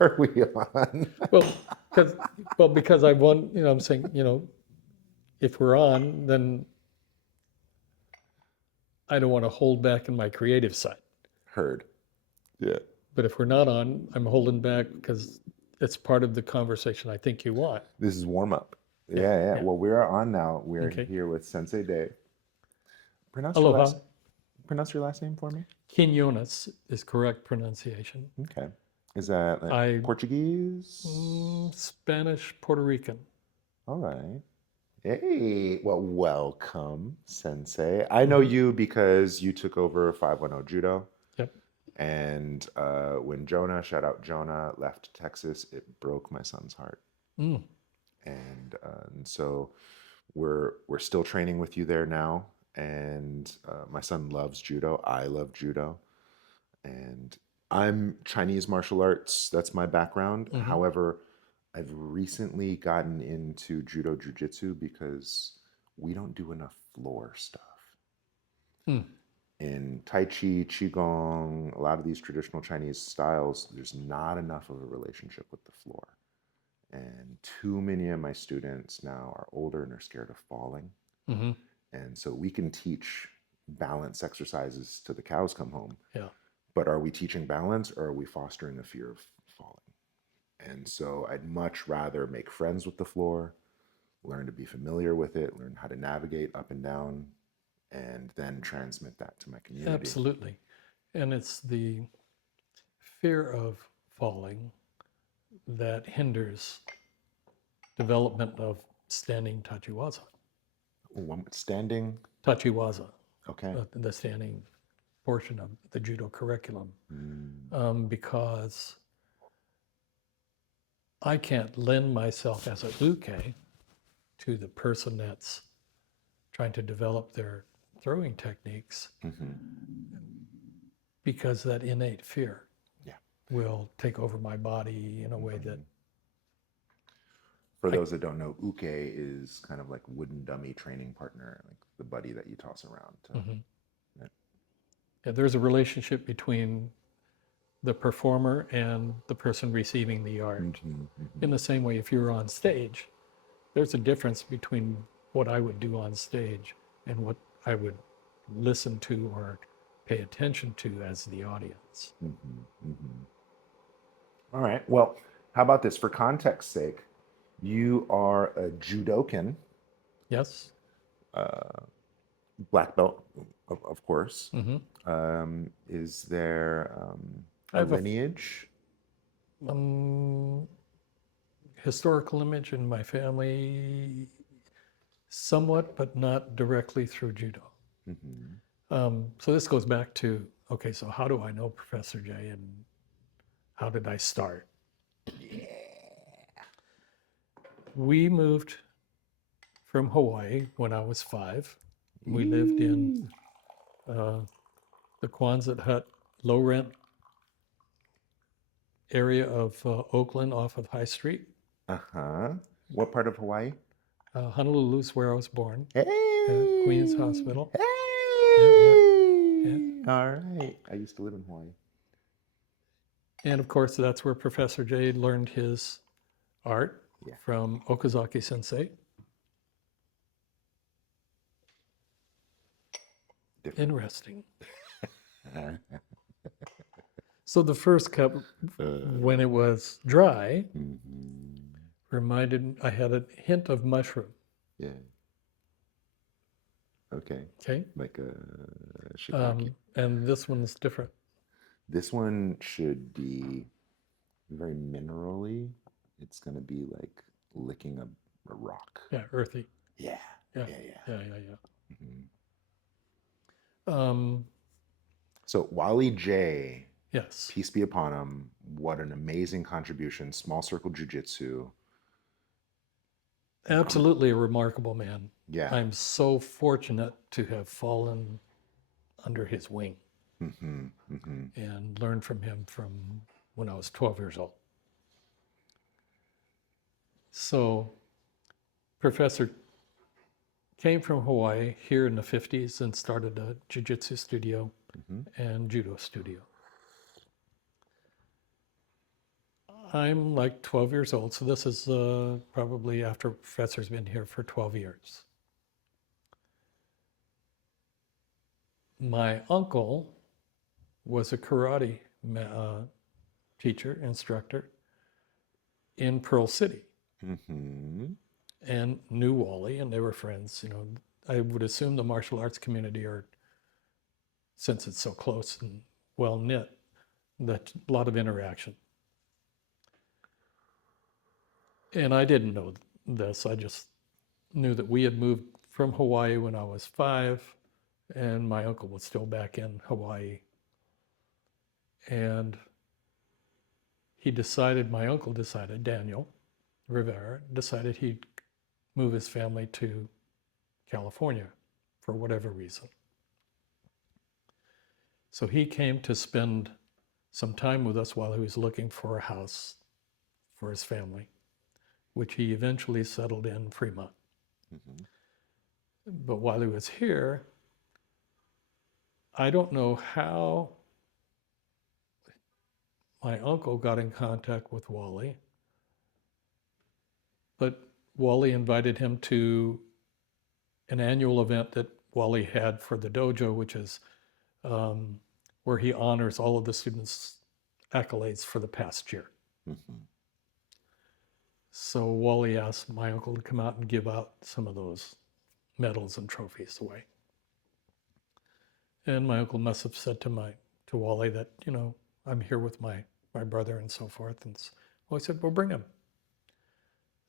Are we on? Well, because I want, I'm saying, if we're on, then I don't want to hold back in my creative side. Heard. Yeah. But if we're not on, I'm holding back because it's part of the conversation I think you want. This is warm up. Yeah, Yeah, yeah. yeah. Well, we're on now. We're Okay. here with Sensei Dave. Pronounce your Aloha. last pronounce your last name for me. Quinonez is correct pronunciation. Okay. Is that like I Portuguese? Spanish, Puerto Rican. All right. Hey, well, welcome, Sensei. I know Mm-hmm. you because you took over 510 Judo. Yep. And when Jonah, shout out Jonah, left Texas, it broke my son's heart. Mm. And so we're still training with you there now. And my son loves judo. I love judo. And I'm Chinese martial arts. That's my background. Mm-hmm. However, I've recently gotten into judo jujitsu because we don't do enough floor stuff. Mm. In Tai Chi, Qigong, a lot of these traditional Chinese styles, there's not enough of a relationship with the floor. And too many of my students now are older and are scared of falling. Mm-hmm. And so we can teach balance exercises till the cows come home. Yeah. But are we teaching balance or are we fostering a fear of falling? And so I'd much rather make friends with the floor, learn to be familiar with it, learn how to navigate up and down, and then transmit that to my community. Absolutely. And it's the fear of falling that hinders development of standing tachiwaza. Standing. Tachiwaza, Okay. the standing portion of the judo curriculum, because I can't lend myself as a uke to the person that's trying to develop their throwing techniques, because that innate fear will take over my body in a way that. For those that don't know, uke is kind of like wooden dummy training partner, like the buddy that you toss around. Yeah, there's a relationship between the performer and the person receiving the art. In the same way, if you're on stage, there's a difference between what I would do on stage and what I would listen to or pay attention to as the audience. All right. Well, how about this? For context's sake, you are a judokan. Yes. Black belt, of course. Mm-hmm. Is there I a have lineage? Historical image in my family, somewhat, but not directly through judo. So this goes back to, okay, so how do I know Professor J and how did I start? We moved from Hawaii when I was 5. We lived in the Quonset hut, low rent area of Oakland off of High Street. What part of Hawaii? Honolulu's where I was born. Hey! Queens Hospital. Hey! Yeah. All right. I used to live in Hawaii. And of course, that's where Professor J learned his art from Okazaki Sensei. Interesting. So the first cup, when it was dry, I had a hint of mushroom. Yeah. Okay. Okay. Like a shiitake. And this one's different. This one should be very minerally. It's going to be like licking a rock. Yeah, earthy. Yeah. Yeah. So Wally J, yes. peace be upon him, what an amazing contribution. Small circle jujitsu. Absolutely a remarkable man. Yeah. I'm so fortunate to have fallen under his wing and learned from him from when I was 12 years old. So Professor came from Hawaii here in the 50s and started a jiu-jitsu studio and judo studio. I'm like 12 years old, so this is probably after Professor's been here for 12 years. My uncle was a karate teacher, instructor in Pearl City, and knew Wally, and they were friends. You know, I would assume the martial arts community are, since it's so close and well knit, that a lot of interaction. And I didn't know this. I just knew that we had moved from Hawaii when I was 5, and my uncle was still back in Hawaii. And my uncle decided, Daniel Rivera, decided he'd move his family to California for whatever reason. So he came to spend some time with us while he was looking for a house for his family, which he eventually settled in Fremont. But while he was here, I don't know how my uncle got in contact with Wally, but Wally invited him to an annual event that Wally had for the dojo, which is where he honors all of the students' accolades for the past year. So Wally asked my uncle to come out and give out some of those medals and trophies away. And my uncle must have said to Wally that, you know, I'm here with my brother and so forth. And Wally said, well, bring him.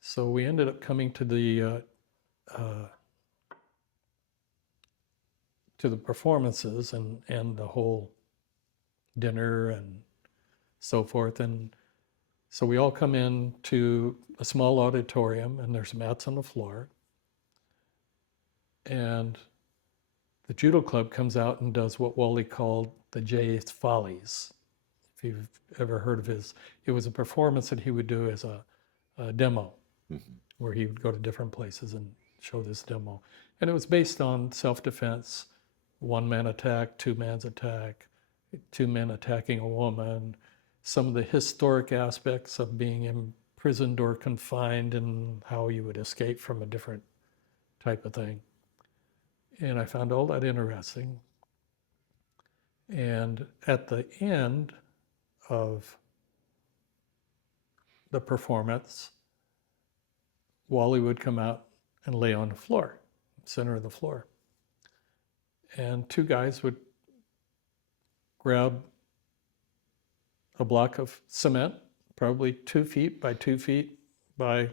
So we ended up coming to the performances and the whole dinner and so forth. And so we all come in to a small auditorium, and there's mats on the floor. And the judo club comes out and does what Wally called the Jay's Follies. If you've ever heard of his, it was a performance that he would do as a demo, where he would go to different places and show this demo. And it was based on self-defense, one-man attack, two-man's attack, two men attacking a woman, some of the historic aspects of being imprisoned or confined and how you would escape from a different type of thing. And I found all that interesting. And at the end of the performance, Wally would come out and lay on the floor, center of the floor. And two guys would grab a block of cement, probably 2 feet by 2 feet by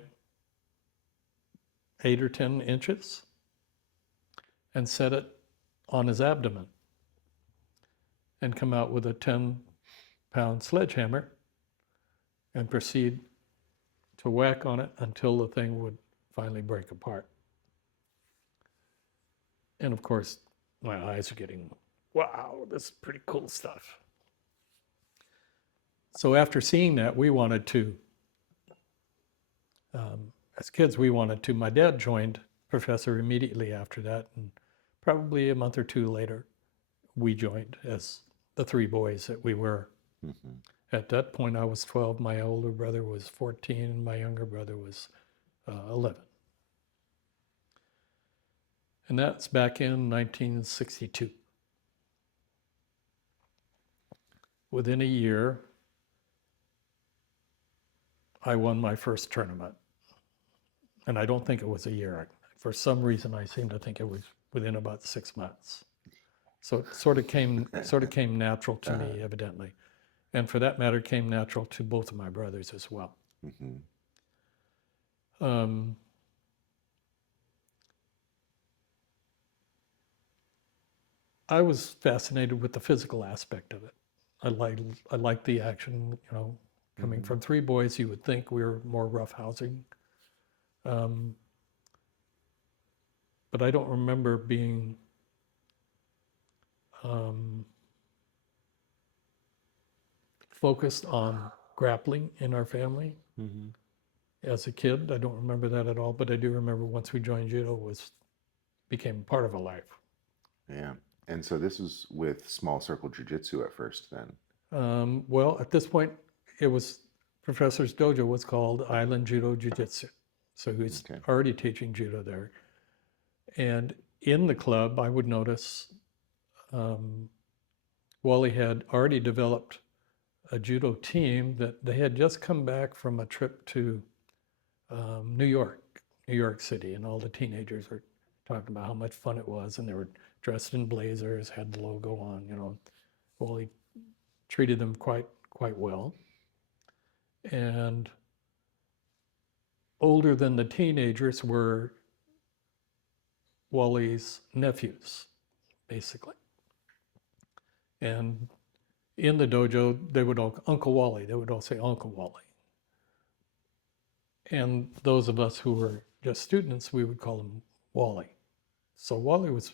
8 or 10 inches, and set it on his abdomen and come out with a 10-pound sledgehammer and proceed to whack on it until the thing would finally break apart. And of course, my eyes are getting, wow, this is pretty cool stuff. So after seeing that, we wanted to, as kids, my dad joined Professor immediately after that, and probably a month or 2 later, we joined as the 3 boys that we were. At that point, I was 12, my older brother was 14, and my younger brother was 11. And that's back in 1962. Within a year, I won my first tournament. And I don't think it was a year. For some reason, I seem to think it was within about 6 months. So it sort of came natural to me, evidently. And for that matter, came natural to both of my brothers as well. I was fascinated with the physical aspect of it. I liked the action, you know, coming from 3 boys, you would think we were more roughhousing. But I don't remember being focused on grappling in our family. As a kid, I don't remember that at all, but I do remember once we joined judo, became part of our life. Yeah. And so this was with small circle jiu-jitsu at first then? Well, at this point, it was professor's dojo was called Island Judo Jiu-Jitsu. So he was Okay. already teaching judo there. And in the club, I would notice Wally had already developed a judo team that they had just come back from a trip to New York City, and all the teenagers were talking about how much fun it was, and they were dressed in blazers, had the logo on, you know. Wally treated them quite well. And older than the teenagers were Wally's nephews, basically. And in the dojo, they would all, Uncle Wally, they would all say Uncle Wally. And those of us who were just students, we would call him Wally. So Wally was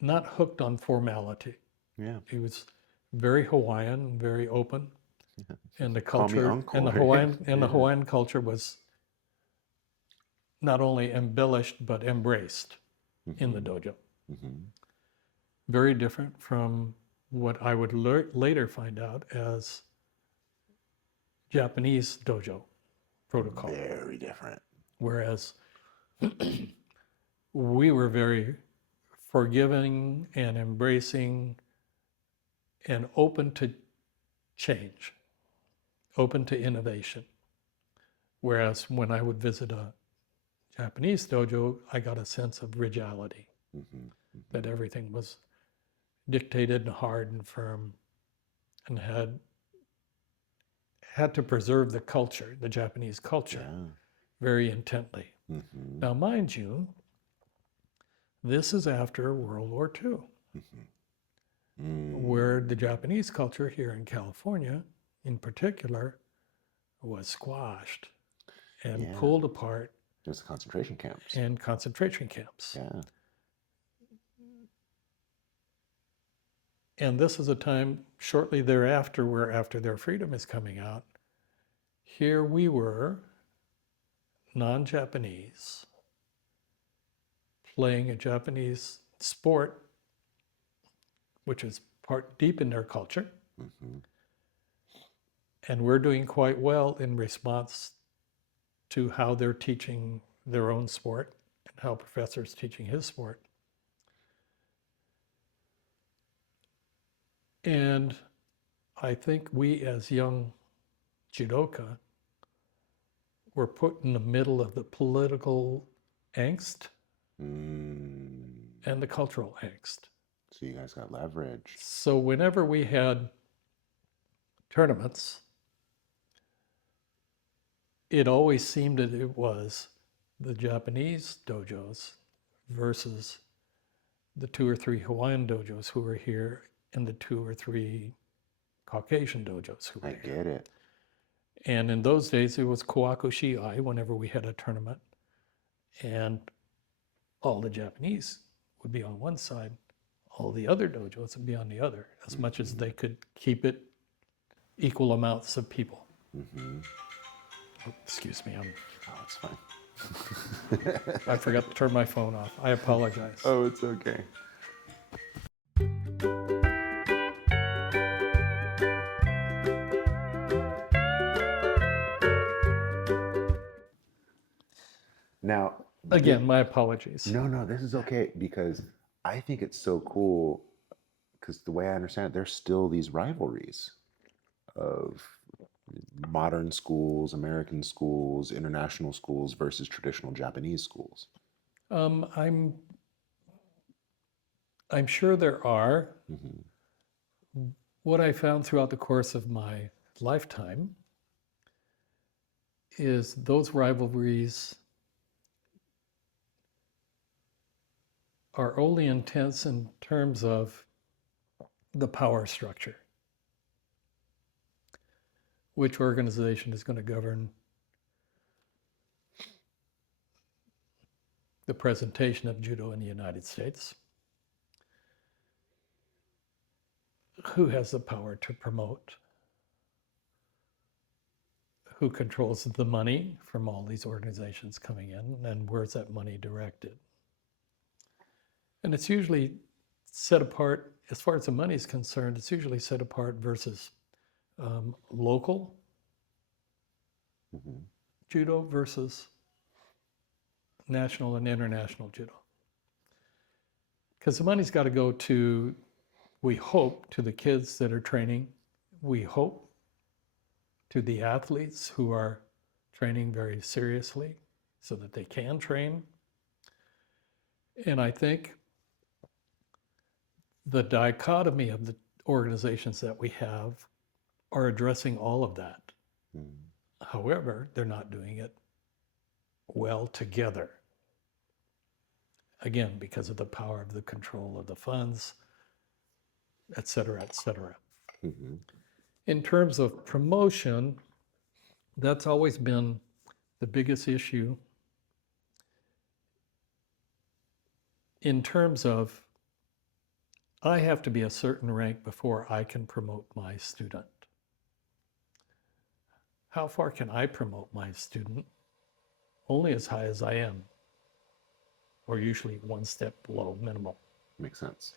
not hooked on formality. Yeah. He was very Hawaiian, very open. Yeah. And the Call me culture uncle, and the right? Hawaiian and the Yeah. Hawaiian culture was not only embellished but embraced in the dojo. Mm-hmm. Very different from what I would later find out as Japanese dojo protocol. Very different. Whereas we were very forgiving and embracing and open to change, open to innovation. Whereas when I would visit a Japanese dojo, I got a sense of rigidity, that everything was dictated and hard and firm, and had to preserve the culture, the Japanese culture, very intently. Now, mind you, this is after World War II, where the Japanese culture here in California, in particular, was squashed and pulled apart. There's the concentration camps. And concentration camps. Yeah. And this is a time shortly thereafter, where after their freedom is coming out, here we were, non-Japanese, playing a Japanese sport, which is part deep in their culture. And we're doing quite well in response to how they're teaching their own sport and how professor's teaching his sport. And I think we as young judoka were put in the middle of the political angst and the cultural angst. So you guys got leverage. So whenever we had tournaments, it always seemed that it was the Japanese dojos versus the 2 or 3 Hawaiian dojos who were here and the 2 or 3 Caucasian dojos who were I here. get it. And in those days, it was koaku shiai whenever we had a tournament. And all the Japanese would be on one side, all the other dojos would be on the other, as much as they could keep it equal amounts of people. Oh, excuse me, Oh, it's fine. I forgot to turn my phone off. I apologize. Oh, it's okay. Now, Again, my apologies. no, this is okay, because I think it's so cool, because the way I understand it, there's still these rivalries of modern schools, American schools, international schools versus traditional Japanese schools. I'm sure there are. What I found throughout the course of my lifetime is those rivalries are only intense in terms of the power structure. Which organization is going to govern the presentation of judo in the United States? Who has the power to promote? Who controls the money from all these organizations coming in, and where's that money directed? And it's usually set apart, as far as the money is concerned, it's usually set apart versus local Mm-hmm. judo versus national and international judo. Because the money's got to go to, we hope, to the kids that are training. We hope to the athletes who are training very seriously so that they can train. And I think the dichotomy of the organizations that we have are addressing all of that. Mm-hmm. However, they're not doing it well together. Again, because of the power of the control of the funds, et cetera, et cetera. Mm-hmm. In terms of promotion, that's always been the biggest issue in terms of I have to be a certain rank before I can promote my student. How far can I promote my student? Only as high as I am, or usually one step below minimal. Makes sense.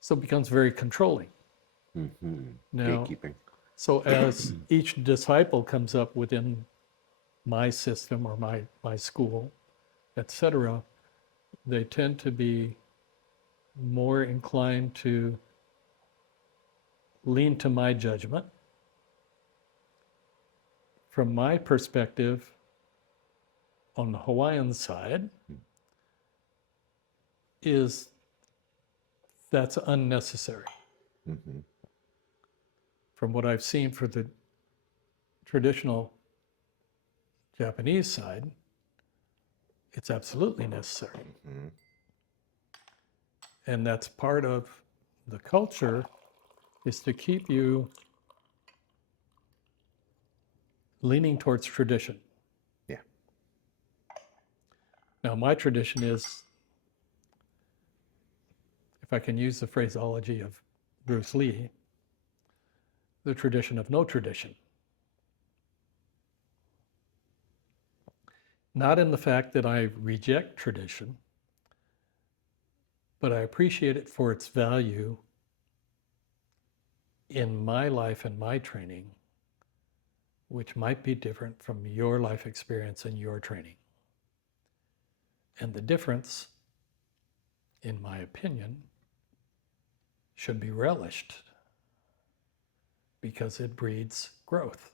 So it becomes very controlling. Mm-hmm. Now, Gatekeeping. so as each disciple comes up within my system or my school, etc., they tend to be more inclined to lean to my judgment. From my perspective, on the Hawaiian side, is that's unnecessary. Mm-hmm. From what I've seen for the traditional Japanese side, it's absolutely necessary. Mm-hmm. And that's part of the culture, is to keep you leaning towards tradition. Yeah. Now, my tradition is, if I can use the phraseology of Bruce Lee, the tradition of no tradition. Not in the fact that I reject tradition, but I appreciate it for its value in my life and my training, which might be different from your life experience and your training. And the difference, in my opinion, should be relished because it breeds growth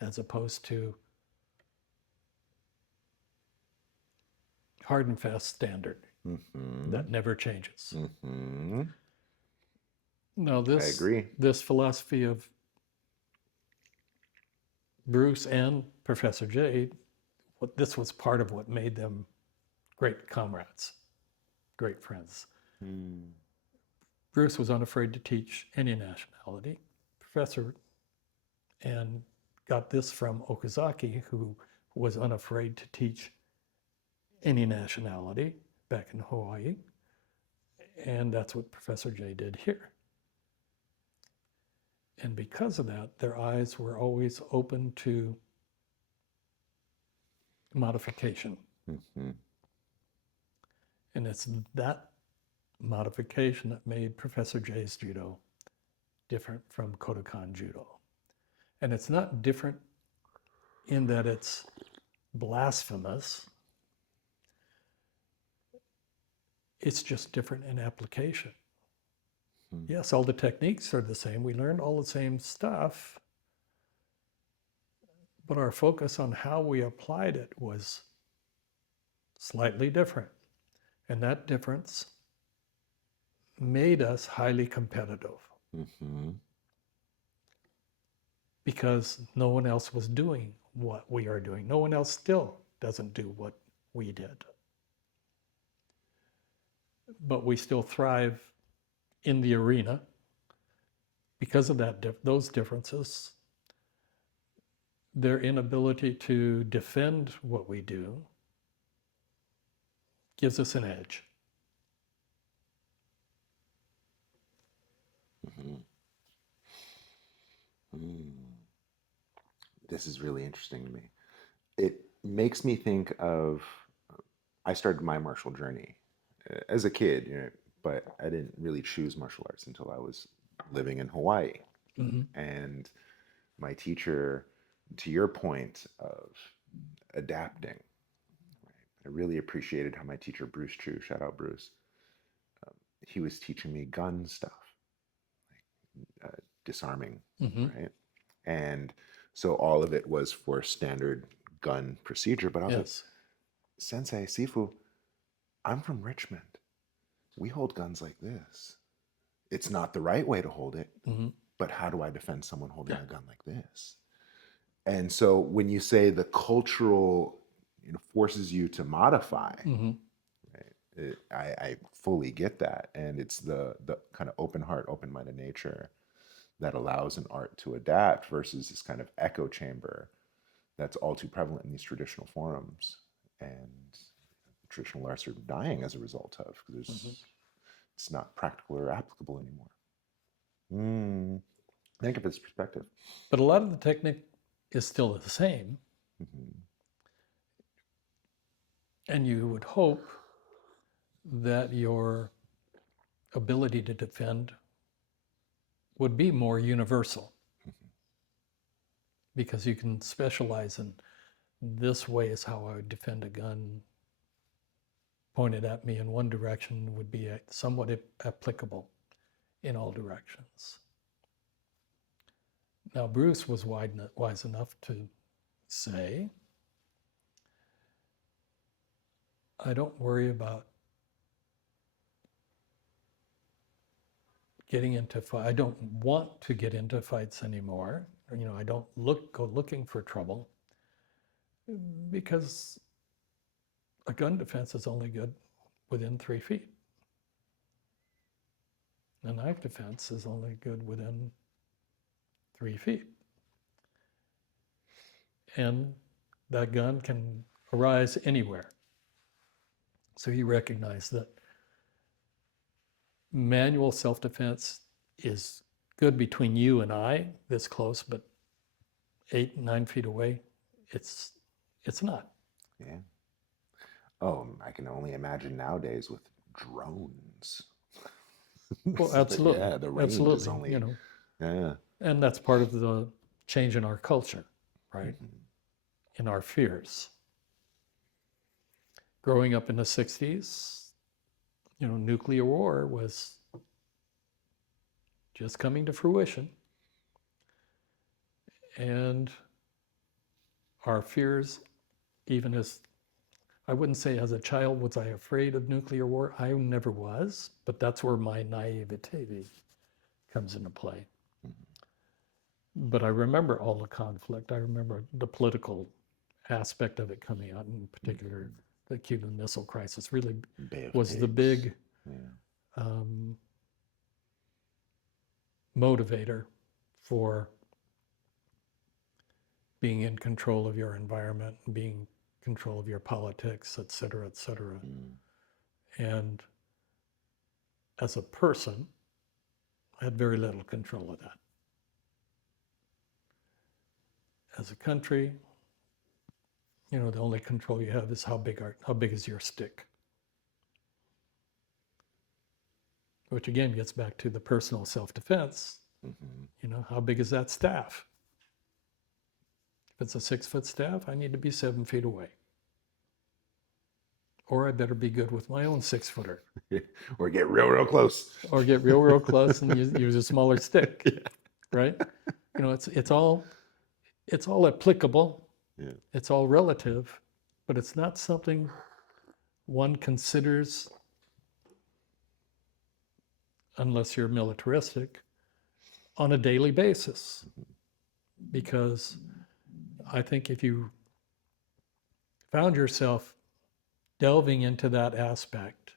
as opposed to hard and fast standard Mm-hmm. that never changes. Mm-hmm. Now, I agree. this philosophy of Bruce and Professor J, this was part of what made them great comrades, great friends. Mm. Bruce was unafraid to teach any nationality. Professor, and got this from Okazaki, who was unafraid to teach any nationality back in Hawaii. And that's what Professor J did here. And because of that, their eyes were always open to modification. Mm-hmm. And it's that modification that made Professor J's judo different from Kodokan judo. And it's not different in that it's blasphemous. It's just different in application. Yes, all the techniques are the same. We learned all the same stuff, but our focus on how we applied it was slightly different. And that difference made us highly competitive. Mm-hmm. Because no one else was doing what we are doing. No one else still doesn't do what we did. But we still thrive in the arena because of those differences. Their inability to defend what we do gives us an edge. Mm-hmm. Mm. This is really interesting to me. It makes me think of, I started my martial journey as a kid, but I didn't really choose martial arts until I was living in Hawaii. Mm-hmm. And my teacher, to your point of adapting, I really appreciated how my teacher, Bruce Chu, shout out Bruce, he was teaching me gun stuff, disarming, Mm-hmm. right? And so all of it was for standard gun procedure. But I was like, Yes. Sensei, Sifu, I'm from Richmond. We hold guns like this. It's not the right way to hold it, Mm-hmm. but how do I defend someone holding Yeah. a gun like this? And so when you say the cultural, forces you to modify, Mm-hmm. right, I fully get that. And it's the kind of open heart, open minded nature that allows an art to adapt versus this kind of echo chamber that's all too prevalent in these traditional forums. And traditional arts are dying as a result of, because Mm-hmm. it's not practical or applicable anymore. Think of its perspective. But a lot of the technique is still the same. Mm-hmm. And you would hope that your ability to defend would be more universal, because you can specialize in this way is how I would defend a gun pointed at me in one direction would be somewhat applicable in all directions. Now, Bruce was wise enough to say, I don't worry about getting into I don't want to get into fights anymore. I don't go looking for trouble, because a gun defense is only good within 3 feet. A knife defense is only good within 3 feet. And that gun can arise anywhere. So he recognized that manual self-defense is good between you and I, this close, but 8, 9 feet away, it's not. Yeah. Oh, I can only imagine nowadays with drones. Well, absolutely. Yeah, the range is Absolutely. only. Yeah. And that's part of the change in our culture, right? Mm-hmm. In our fears. Growing up in the 60s, nuclear war was just coming to fruition. And our fears, even as, I wouldn't say as a child was I afraid of nuclear war. I never was, but that's where my naivete comes into play. Mm-hmm. But I remember all the conflict. I remember the political aspect of it coming out, in particular, Mm-hmm. the Cuban Missile Crisis really Was the big motivator for being in control of your environment, being in control of your politics, et cetera, et cetera. And as a person, I had very little control of that. As a country, the only control you have is how big is your stick. Which again gets back to the personal self-defense. Mm-hmm. How big is that staff? If it's a 6-foot staff, I need to be 7 feet away. Or I better be good with my own 6-footer. Or get real close. Or get real close and use a smaller stick. Yeah. Right? It's all applicable. Yeah. It's all relative, but it's not something one considers, unless you're militaristic, on a daily basis. Because I think if you found yourself delving into that aspect,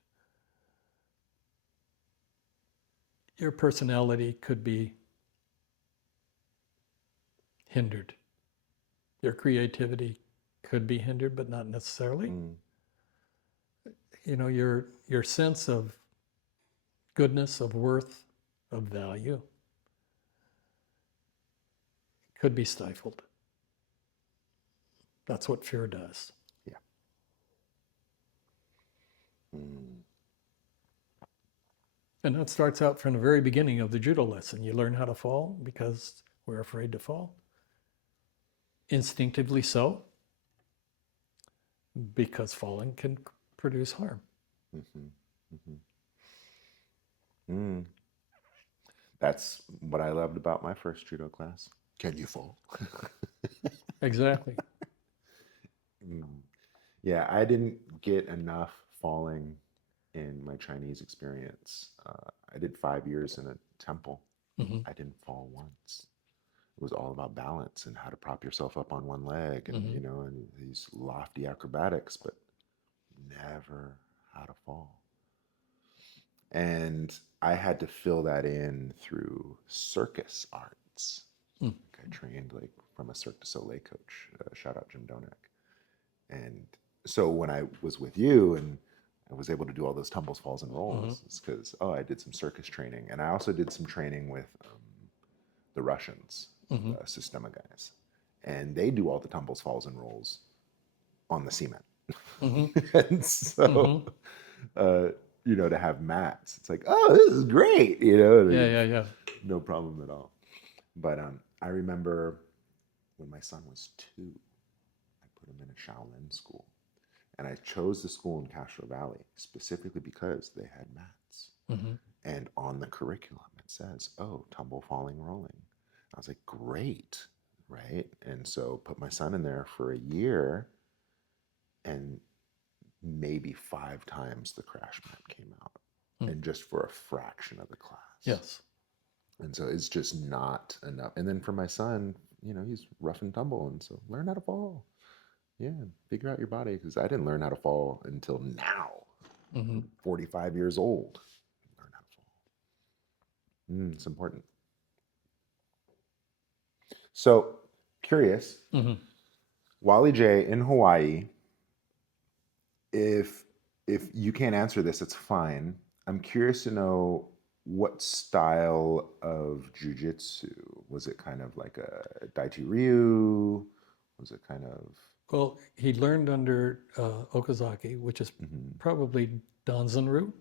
your personality could be hindered. Your creativity could be hindered, but not necessarily. Your sense of goodness, of worth, of value could be stifled. That's what fear does. Yeah. And that starts out from the very beginning of the judo lesson. You learn how to fall because we're afraid to fall. Instinctively so, because falling can produce harm. Mm-hmm. Mm-hmm. Mm. That's what I loved about my first judo class. Can you fall? Exactly. Yeah, I didn't get enough falling in my Chinese experience. I did 5 years in a temple. Mm-hmm. I didn't fall once. It was all about balance and how to prop yourself up on one leg and, Mm-hmm. and these lofty acrobatics, but never how to fall. And I had to fill that in through circus arts. Mm. I trained like from a Cirque du Soleil coach. Shout out Jim Donak. And so when I was with you and I was able to do all those tumbles, falls, and rolls, it's because I did some circus training, and I also did some training with the Russians, Mm-hmm. the Sistema guys, and they do all the tumbles, falls, and rolls on the cement. Mm-hmm. And so, Mm-hmm. to have mats, it's like, oh, this is great, Yeah. no problem at all. But I remember when my son was 2, I put him in a Shaolin school. And I chose the school in Castro Valley specifically because they had mats. Mm-hmm. And on the curriculum, it says, tumble, falling, rolling. I was like, great, right? And so put my son in there for a year, and maybe 5 times the crash mat came out, and just for a fraction of the class. Yes. And so it's just not enough. And then for my son, he's rough and tumble, and so learn how to fall. Yeah, figure out your body, because I didn't learn how to fall until now. Mm-hmm. 45 years old. Learn how to fall. It's important. So, curious, Mm-hmm. Wally J in Hawaii, if you can't answer this, it's fine. I'm curious to know what style of jujitsu. Was it kind of like a Daichi Ryu? Was it kind of... Well, he learned under Okazaki, which is probably Danzanryu.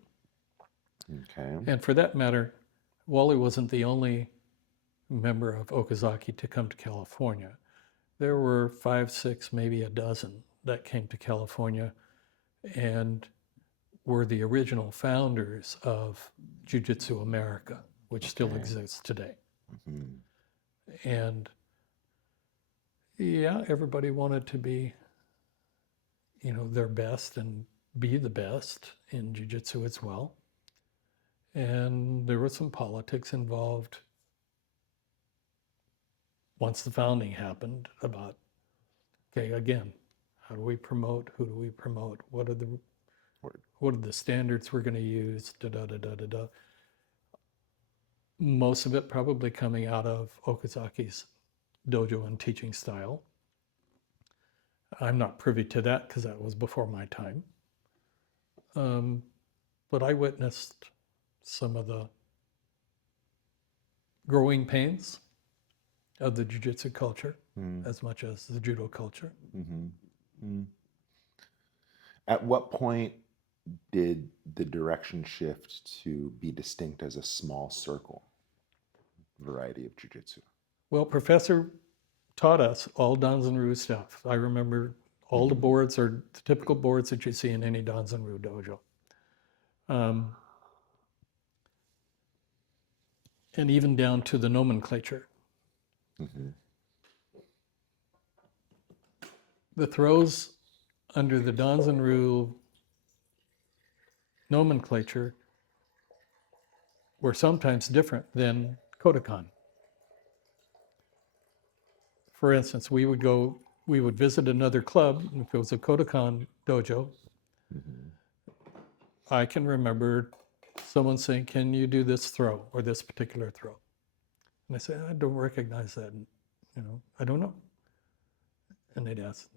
Okay. And for that matter, Wally wasn't the only member of Okazaki to come to California. There were 5, 6, maybe a dozen that came to California and were the original founders of Jiu-Jitsu America, which still exists today. And yeah, everybody wanted to be, their best and be the best in Jiu-Jitsu as well. And there was some politics involved once the founding happened about, okay, again, how do we promote? Who do we promote? What are the standards we're going to use? Most of it probably coming out of Okazaki's dojo and teaching style. I'm not privy to that because that was before my time. But I witnessed some of the growing pains of the jiu-jitsu culture as much as the judo culture. At what point did the direction shift to be distinct as a small circle variety of jiu-jitsu? Well, Professor taught us all Danzanryu stuff. I remember all the boards are the typical boards that you see in any Danzanryu dojo. And even down to the nomenclature. The throws under the Danzanryu nomenclature were sometimes different than Kodokan. For instance, we would visit another club. If it was a Kodokan dojo, I can remember someone saying, "Can you do this throw or this particular throw?" And I said, "I don't recognize that. I don't know." And they'd ask,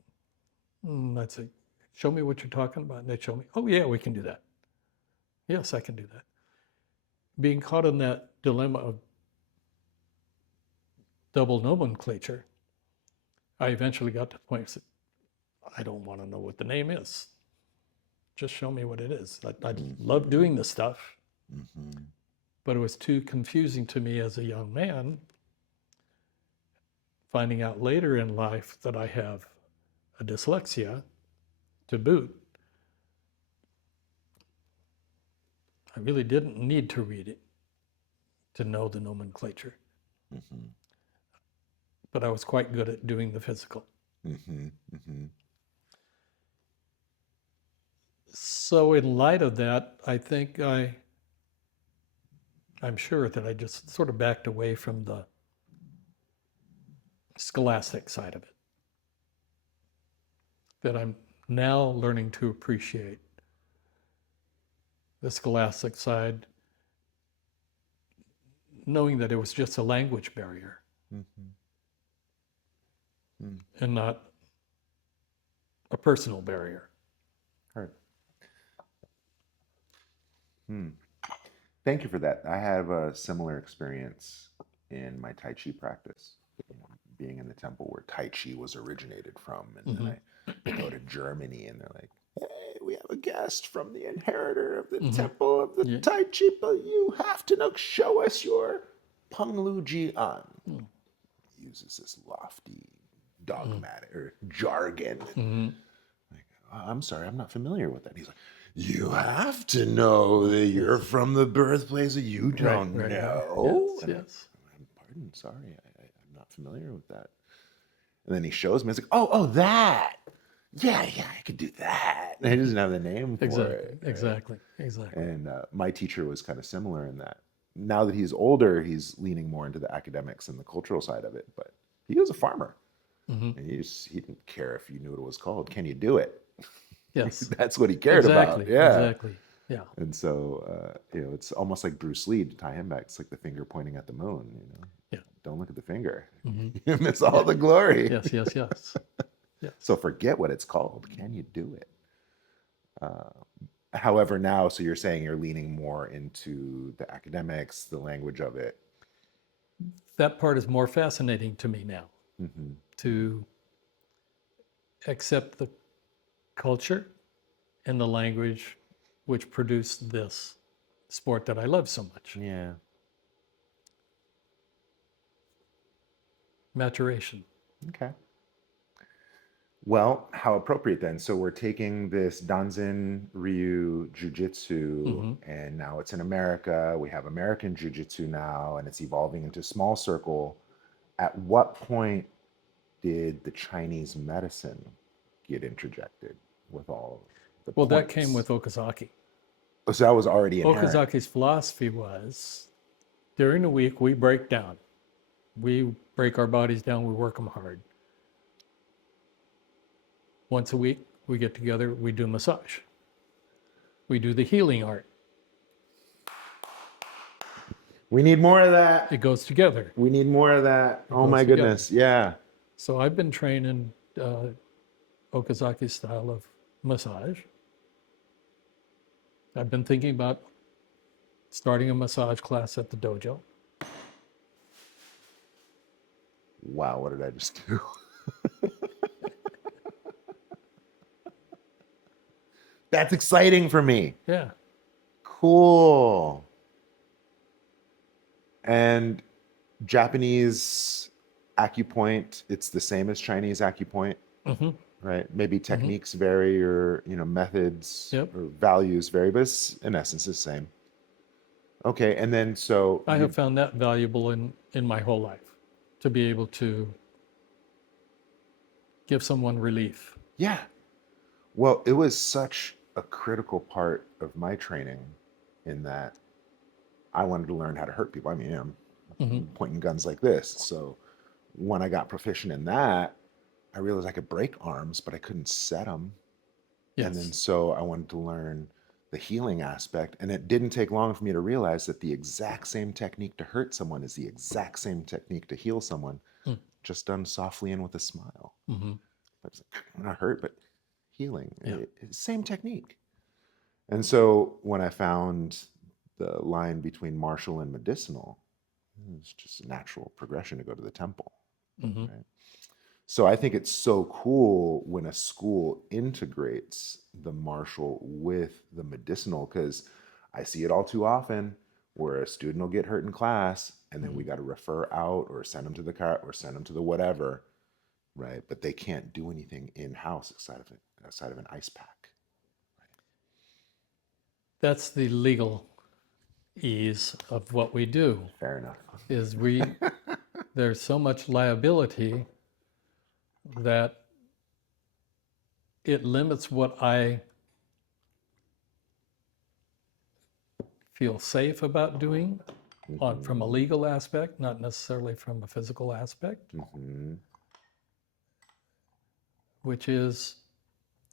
I'd say, "Show me what you're talking about." And they'd show me, "Oh yeah, we can do that. Yes, I can do that." Being caught in that dilemma of double nomenclature, I eventually got to the point where I said, "I don't want to know what the name is. Just show me what it is. I love doing this stuff. Mm-hmm. But it was too confusing to me as a young man, finding out later in life that I have a dyslexia to boot. I really didn't need to read it to know the nomenclature, Mm-hmm. but I was quite good at doing the physical. Mm-hmm. Mm-hmm. So in light of that, I think I'm sure that I just sort of backed away from the scholastic side of it, that I'm now learning to appreciate the scholastic side, knowing that it was just a language barrier Mm-hmm. Mm. and not a personal barrier. Heard. Hmm. Thank you for that. I have a similar experience in my Tai Chi practice, being in the temple where Tai Chi was originated from. And then I go to Germany and they're like, hey, we have a guest from the inheritor of the temple of the Yeah. Tai Chi, but you have to show us your Peng Lu Ji An. Uses this lofty dogmatic or jargon. Like, I'm sorry, I'm not familiar with that. He's like, you have to know that you're from the birthplace of you don't know. Yes, And yes. I'm pardon, sorry, I'm not familiar with that. And then he shows me, it's like, oh, that. Yeah, I could do that. And he doesn't have the name for Exactly, it. Right? exactly. And my teacher was kind of similar in that. Now that he's older, he's leaning more into the academics and the cultural side of it. But he was a farmer. And he didn't care if you knew what it was called. Can you do it? Yes, That's what he cared about. Yeah. exactly. Yeah, And so, it's almost like Bruce Lee, to tie him back. It's like the finger pointing at the moon, yeah. Don't look at the finger. You miss all the glory. Yes. So forget what it's called. Can you do it? However, now, so you're saying you're leaning more into the academics, the language of it. That part is more fascinating to me now, Mm-hmm. to accept the culture and the language which produced this sport that I love so much. Yeah. Maturation. Okay. Well, how appropriate then. So we're taking this Danzin Ryu Jiu-Jitsu and now it's in America. We have American Jiu-Jitsu now and it's evolving into small circle. At what point did the Chinese medicine get interjected with all the Well, that points? came with Okazaki. So that was already inherent. Okazaki's philosophy was during the week, we break down. We break our bodies down, we work them hard. Once a week, we get together, we do massage. We do the healing art. We need more of that. It goes together. We need more of that. Oh my together. goodness. Yeah. So I've been training Okazaki's style of massage. I've been thinking about starting a massage class at the dojo. Wow, what did I just do? That's exciting for me. Yeah. Cool. And Japanese acupoint, it's the same as Chinese acupoint, right? Maybe techniques vary or, methods or values vary, but it's in essence the same. Okay, and then so I have found that valuable in my whole life, to be able to give someone relief. Yeah. Well, it was such a critical part of my training in that I wanted to learn how to hurt people. I mean, I'm pointing guns like this. So when I got proficient in that, I realized I could break arms, but I couldn't set them. Yes. And then so I wanted to learn the healing aspect. And it didn't take long for me to realize that the exact same technique to hurt someone is the exact same technique to heal someone, just done softly and with a smile. But I'm not hurt, but healing. Same technique. And so when I found the line between martial and medicinal, it's just a natural progression to go to the temple. Right? So I think it's so cool when a school integrates the martial with the medicinal, because I see it all too often where a student will get hurt in class and then we Mhm. got to refer out or send them to the car or send them to the whatever, right? But they can't do anything in house outside of an ice pack. That's the legal ease of what we do. Fair enough. Is there's so much liability that it limits what I feel safe about doing from a legal aspect, not necessarily from a physical aspect, Mm-hmm. which is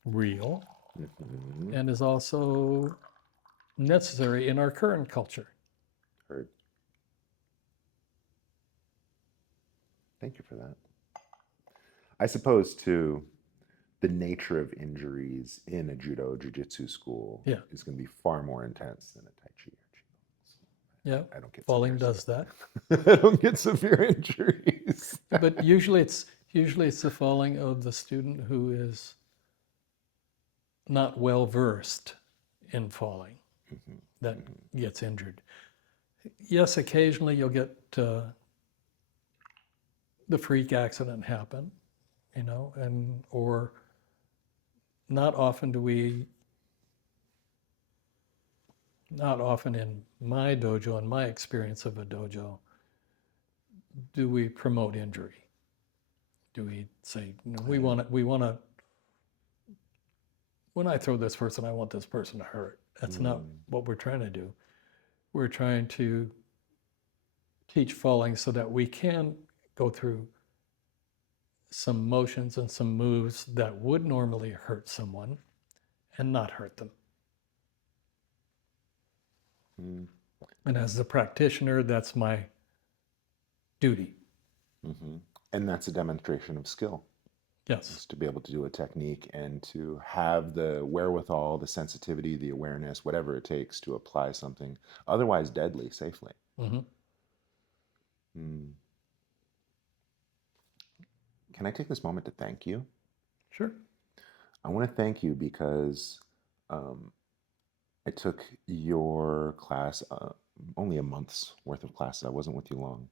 real Mm-hmm. and is also necessary in our current culture. Heard. Thank you for that. I suppose too, the nature of injuries in a judo jiu-jitsu school Yeah. is going to be far more intense than a tai chi or judo. Yeah, I don't get falling does that. I don't get severe injuries. But usually it's the falling of the student who is not well versed in falling that gets injured. Yes, occasionally you'll get the freak accident happen, and or not often not often in my dojo, in my experience of a dojo, do we promote injury. Do we say, we want to, when I throw this person, I want this person to hurt. That's not what we're trying to do. We're trying to teach falling so that we can go through some motions and some moves that would normally hurt someone and not hurt them. Mm. And as a practitioner, that's my duty. Mm-hmm. And that's a demonstration of skill. Yes. Is to be able to do a technique and to have the wherewithal, the sensitivity, the awareness, whatever it takes to apply something otherwise deadly safely. Mm-hmm. Mm. Can I take this moment to thank you? Sure. I want to thank you because I took your class, only a month's worth of classes. I wasn't with you long.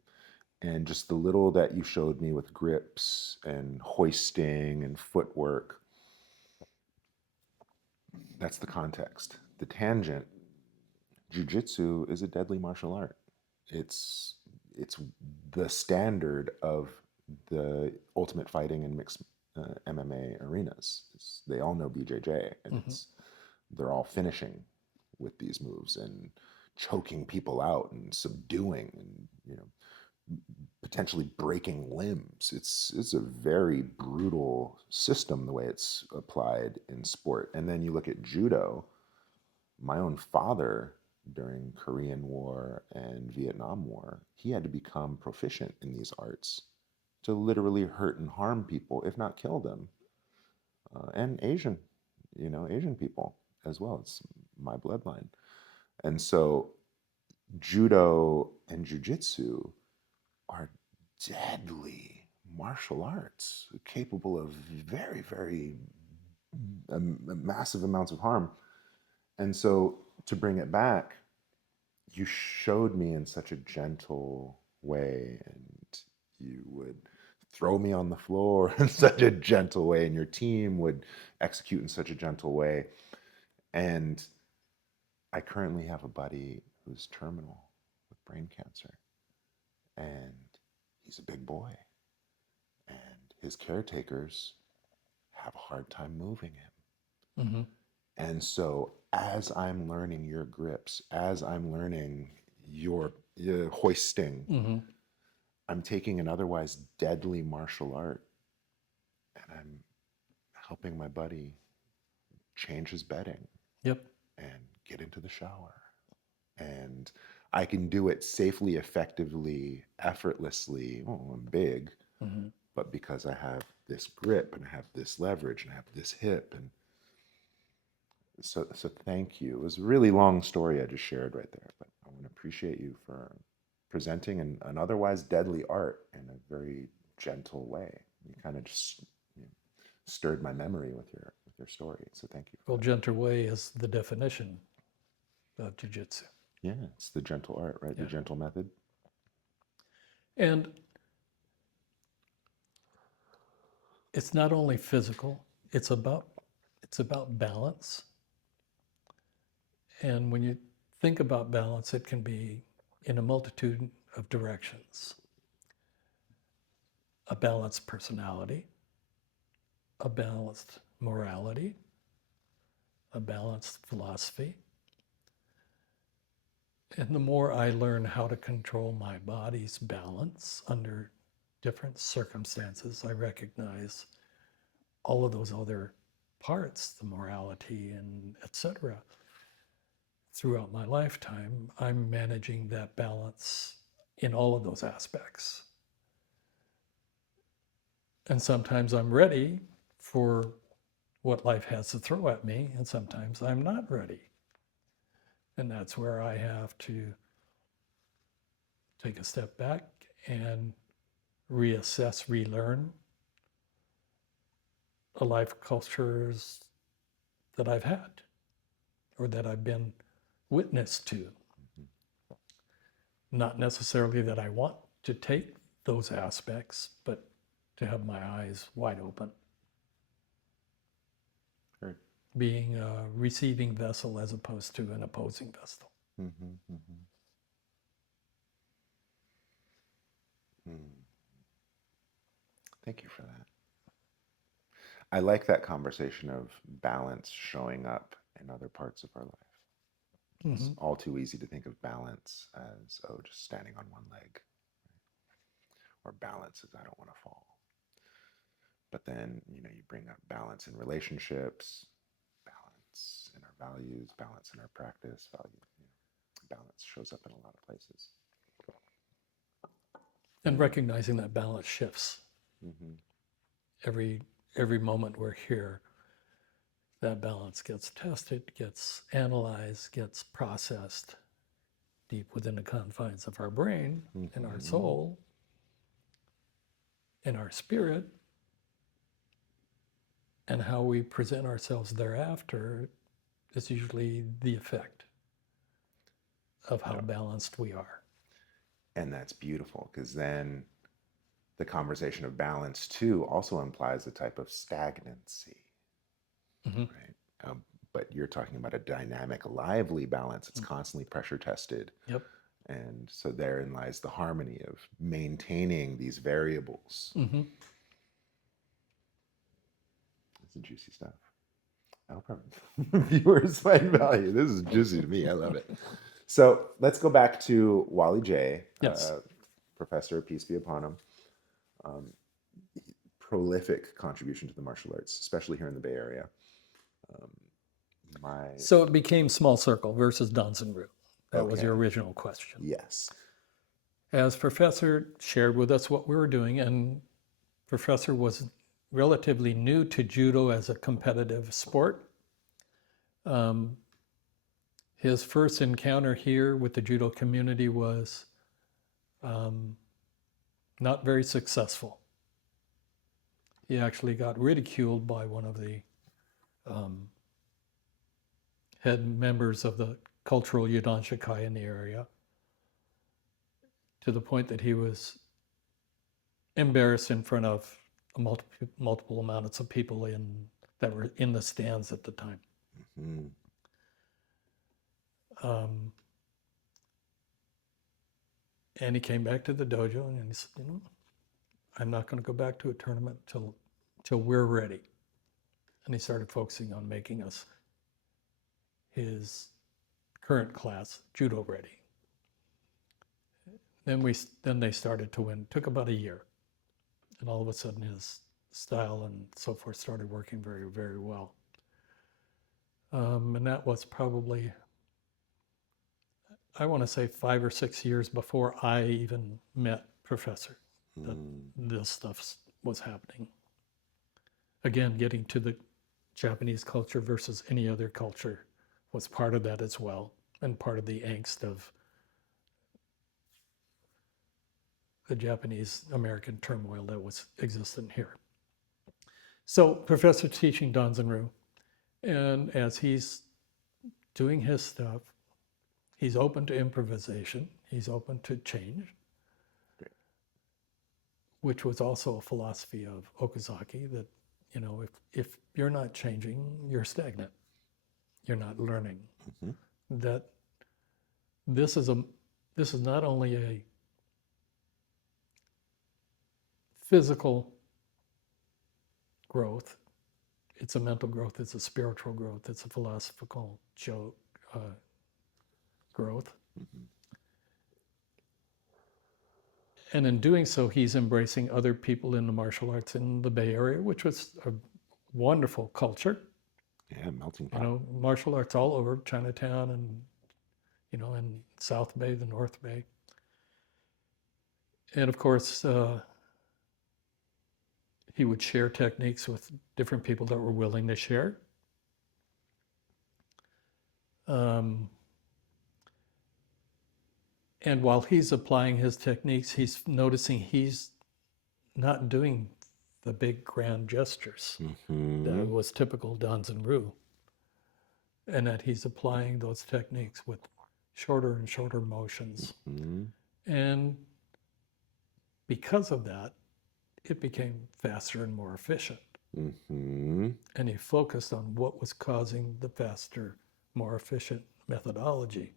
And just the little that you showed me with grips and hoisting and footwork, that's the context. The tangent, jiu-jitsu is a deadly martial art. It's it's the standard of the ultimate fighting and mixed MMA arenas. They all know BJJ, and they're all finishing with these moves and choking people out and subduing and potentially breaking limbs. It's a very brutal system the way it's applied in sport. And then you look at judo. My own father during Korean War and Vietnam War, he had to become proficient in these arts to literally hurt and harm people, if not kill them. And Asian people as well. It's my bloodline. And so judo and jujitsu are deadly martial arts capable of very, very massive amounts of harm. And so to bring it back, you showed me in such a gentle way, and you would throw me on the floor in such a gentle way, and your team would execute in such a gentle way. And I currently have a buddy who's terminal with brain cancer, and he's a big boy, and his caretakers have a hard time moving him. Mm-hmm. And so, as I'm learning your grips, as I'm learning your hoisting, I'm taking an otherwise deadly martial art and I'm helping my buddy change his bedding Yep. and get into the shower. And I can do it safely, effectively, effortlessly. Oh, I'm big, but because I have this grip and I have this leverage and I have this hip, and so thank you. It was a really long story I just shared right there, but I want to appreciate you for presenting an otherwise deadly art in a very gentle way. You kind of just stirred my memory with your story. So thank you. Well, gentle way is the definition. of jiu-jitsu. Yeah, it's the gentle art, right? Yeah. The gentle method. And it's not only physical, it's about balance. And when you think about balance, it can be in a multitude of directions. A balanced personality, a balanced morality, a balanced philosophy. And the more I learn how to control my body's balance under different circumstances, I recognize all of those other parts, the morality and etc. Throughout my lifetime, I'm managing that balance in all of those aspects. And sometimes I'm ready for what life has to throw at me, and sometimes I'm not ready. And that's where I have to take a step back and reassess, relearn the life cultures that I've had or that I've been witness to. Not necessarily that I want to take those aspects, but to have my eyes wide open. Right. Being a receiving vessel as opposed to an opposing vessel. Mm-hmm, mm-hmm. Thank you for that. I like that conversation of balance showing up in other parts of our life. It's all too easy to think of balance as, oh, just standing on one leg. Or balance as I don't want to fall. But then, you bring up balance in relationships, balance in our values, balance in our practice, balance shows up in a lot of places. And recognizing that balance shifts. Mm-hmm. Every moment we're here, that balance gets tested, gets analyzed, gets processed deep within the confines of our brain, in our soul, in our spirit, and how we present ourselves thereafter is usually the effect of how balanced we are. And that's beautiful, because then the conversation of balance too also implies a type of stagnancy, right? But you're talking about a dynamic, lively balance. It's constantly pressure tested. Yep. And so therein lies the harmony of maintaining these variables. Mm-hmm. It's a juicy stuff. I hope our viewers find value. This is juicy to me. I love it. So let's go back to Wally J, Yes. Professor, peace be upon him. Prolific contribution to the martial arts, especially here in the Bay Area. So it became small circle versus Danzanryu. That was your original question. Yes. As Professor shared with us what we were doing, and Professor was relatively new to judo as a competitive sport. His first encounter here with the judo community was not very successful. He actually got ridiculed by one of the head members of the cultural Yodanshikai in the area, to the point that he was embarrassed in front of multiple amounts of people that were in the stands at the time. Mm-hmm. And he came back to the dojo and he said, I'm not going to go back to a tournament till we're ready. And he started focusing on making us his current class judo ready. Then they started to win. It took about a year. And all of a sudden his style and so forth started working very, very well. And that was probably, I want to say 5 or 6 years before I even met Professor, that this stuff was happening. Again, getting to the Japanese culture versus any other culture was part of that as well, and part of the angst of the Japanese-American turmoil that was existent here. So Professor teaching Danzanryu, and as he's doing his stuff, He's open to improvisation. He's open to change, Great. which was also a philosophy of Okazaki that, if you're not changing, you're stagnant. You're not learning. Mm-hmm. That this is not only a physical growth, it's a mental growth, it's a spiritual growth, it's a philosophical growth. Mm-hmm. And in doing so, he's embracing other people in the martial arts in the Bay Area, which was a wonderful culture. Yeah, melting pot. Martial arts all over Chinatown and, in South Bay, the North Bay. And of course, he would share techniques with different people that were willing to share. And while he's applying his techniques, he's noticing he's not doing the big grand gestures that was typical Danzanryu, and that he's applying those techniques with shorter and shorter motions. And because of that, it became faster and more efficient. And he focused on what was causing the faster, more efficient methodology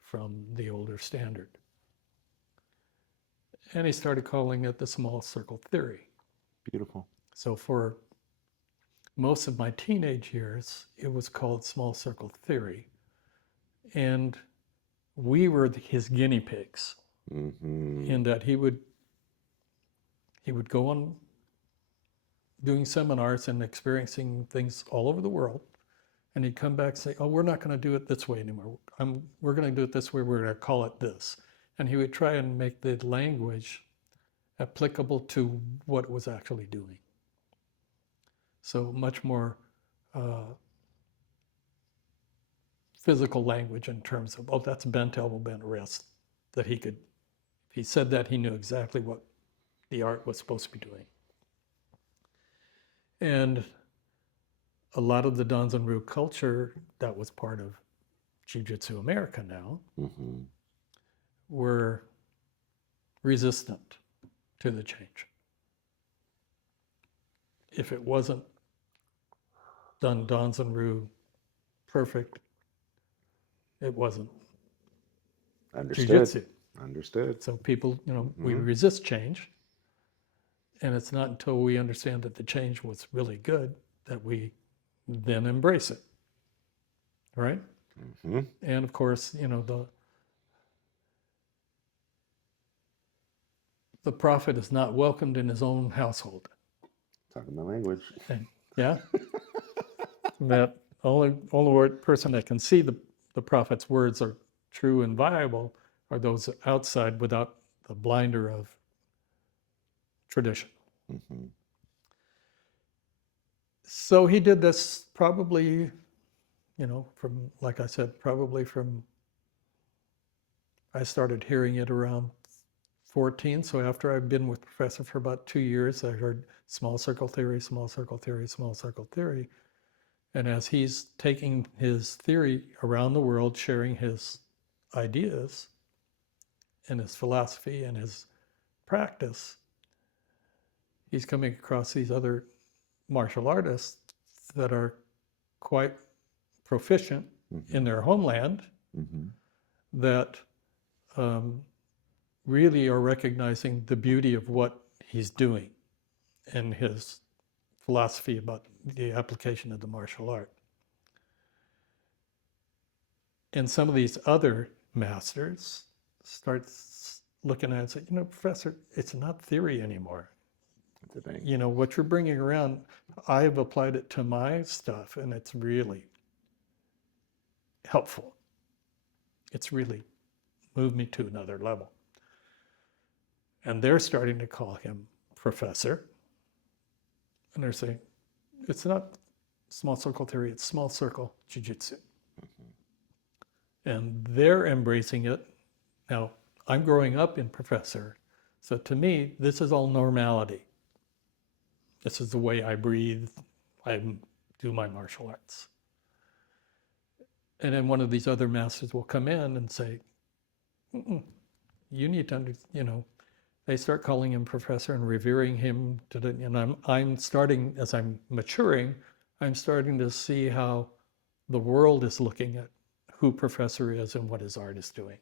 from the older standard. And he started calling it the small circle theory. Beautiful. So for most of my teenage years, it was called small circle theory. And we were his guinea pigs, in that he would go on doing seminars and experiencing things all over the world. And he'd come back and say, oh, we're not going to do it this way anymore. We're going to do it this way. We're going to call it this. And he would try and make the language applicable to what it was actually doing. So much more physical language in terms of, oh, that's bent elbow, bent wrist, that he could, if he said that, he knew exactly what the art was supposed to be doing. And a lot of the Danzanryu culture that was part of Jiu-Jitsu America now were resistant to the change. If it wasn't done Danzanryu perfect, it wasn't Jiu-Jitsu. Understood. So people, we resist change. And it's not until we understand that the change was really good that we then embrace it. Right? And of course, the prophet is not welcomed in his own household. Talking my language. And, yeah? That only person that can see the prophet's words are true and viable are those outside without the blinder of tradition. So he did this probably, from, like I said, probably from, I started hearing it around 14. So after I've been with Professor for about 2 years, I heard small circle theory, small circle theory, small circle theory. And as he's taking his theory around the world, sharing his ideas and his philosophy and his practice, he's coming across these other martial artists that are quite proficient in their homeland, that really are recognizing the beauty of what he's doing and his philosophy about the application of the martial art. And some of these other masters start looking at it and say, Professor, it's not theory anymore. What you're bringing around, I've applied it to my stuff, and it's really helpful. It's really moved me to another level. And they're starting to call him professor. And they're saying, it's not small circle theory, it's small circle jiu-jitsu. And they're embracing it. Now, I'm growing up in professor, so to me, this is all normality. This is the way I breathe, I do my martial arts. And then one of these other masters will come in and say, you need to, they start calling him professor and revering him. And I'm starting, as I'm maturing, I'm starting to see how the world is looking at who professor is and what his art is doing.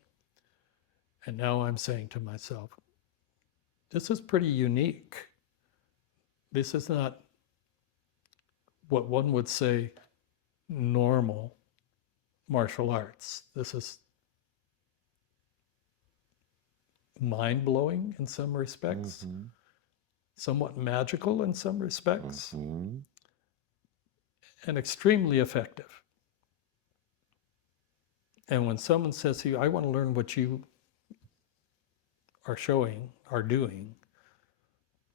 And now I'm saying to myself, this is pretty unique. This is not what one would say normal martial arts. This is mind-blowing in some respects, somewhat magical in some respects, and extremely effective. And when someone says to you, I want to learn what you are doing,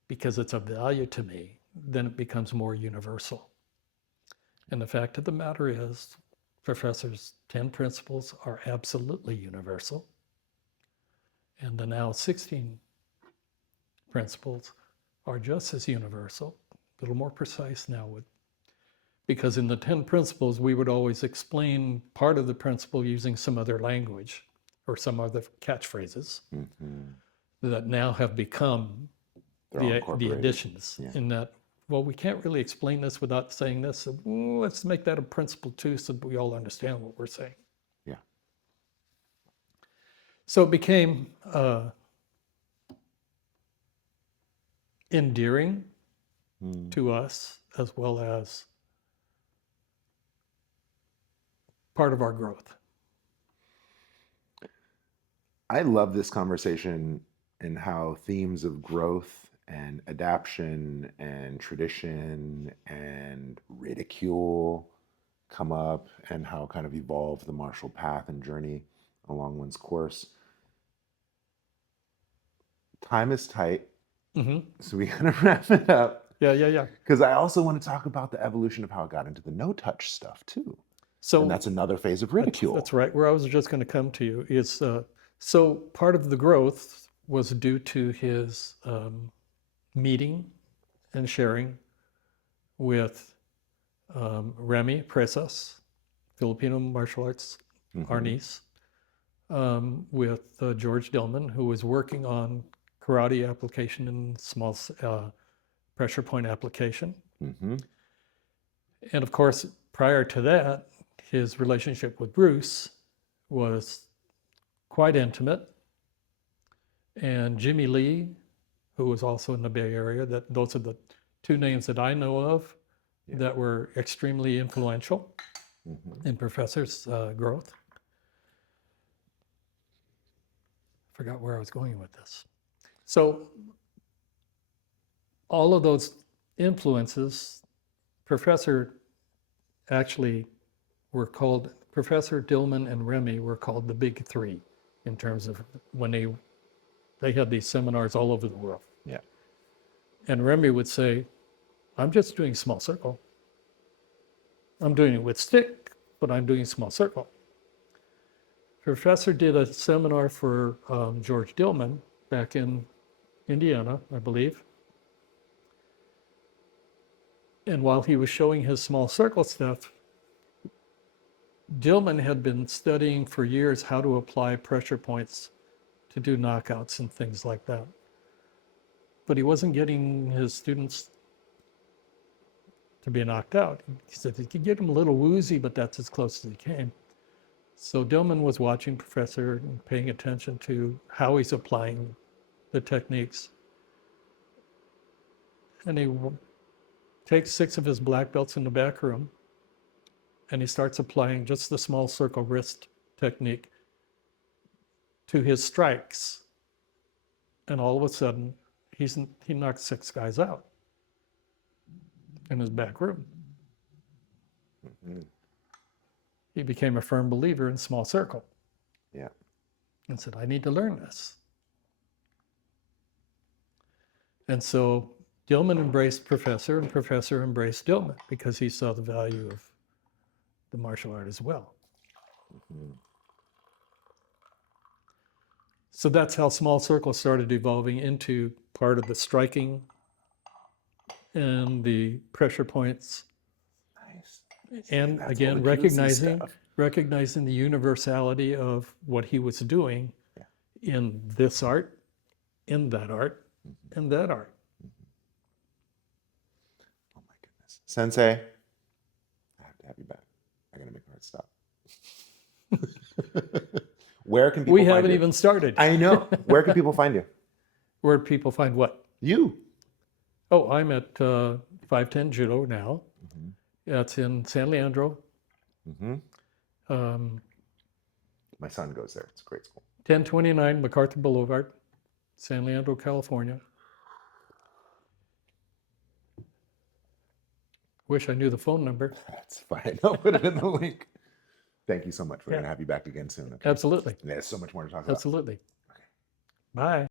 because it's of value to me, then it becomes more universal. And the fact of the matter is, Professor's 10 principles are absolutely universal. And the now 16 principles are just as universal, a little more precise now, because in the 10 principles, we would always explain part of the principle using some other language or some other catchphrases that now have become the additions. In that, well, we can't really explain this without saying this, so let's make that a principle too so that we all understand what we're saying. Yeah. So it became endearing to us, as well as part of our growth. I love this conversation and how themes of growth and adaptation and tradition and ridicule come up, and how kind of evolve the martial path and journey along one's course. Time is tight, so we gotta wrap it up. Yeah. Because I also want to talk about the evolution of how it got into the no-touch stuff too. So, and that's another phase of ridicule. That's right. Where I was just going to come to you is, so part of the growth was due to his meeting and sharing with Remy Presas, Filipino martial arts arnis, with George Dillman, who was working on karate application and small pressure point application. And of course, prior to that, his relationship with Bruce was quite intimate. And Jimmy Lee, who was also in the Bay Area, those are the two names that I know of that were extremely influential in Professor's growth. Forgot where I was going with this. So all of those influences, Professor actually were called, Professor Dillman and Remy were called the Big Three in terms of when they had these seminars all over the world. Yeah. And Remy would say, I'm just doing small circle. I'm doing it with stick, but I'm doing small circle. Professor did a seminar for George Dillman back in Indiana, I believe. And while he was showing his small circle stuff, Dillman had been studying for years how to apply pressure points to do knockouts and things like that. But he wasn't getting his students to be knocked out. He said he could get them a little woozy, but that's as close as he came. So Dillman was watching Professor and paying attention to how he's applying the techniques. And he takes 6 of his black belts in the back room, and he starts applying just the small circle wrist technique to his strikes. And all of a sudden, he knocked 6 guys out in his back room. He became a firm believer in small circle. Yeah. And said, I need to learn this. And so Dillman embraced Professor, and Professor embraced Dillman because he saw the value of the martial art as well. So that's how small circle started evolving into part of the striking and the pressure points. Nice. And That's again, all the juicy stuff. recognizing the universality of what he was doing in this art, in that art, and that art. Oh my goodness. Sensei, I have to have you back. I gotta make art stop. Where can people We find haven't you? even started. I know. Where can people find you? Where do people find what? You. Oh, I'm at 510 Judo now. That's in San Leandro. My son goes there. It's a great school. 1029 MacArthur Boulevard, San Leandro, California. Wish I knew the phone number. That's fine. I'll put it in the link. Thank you so much. We're going to have you back again soon. Okay? Absolutely. There's so much more to talk about. Absolutely. Okay. Bye.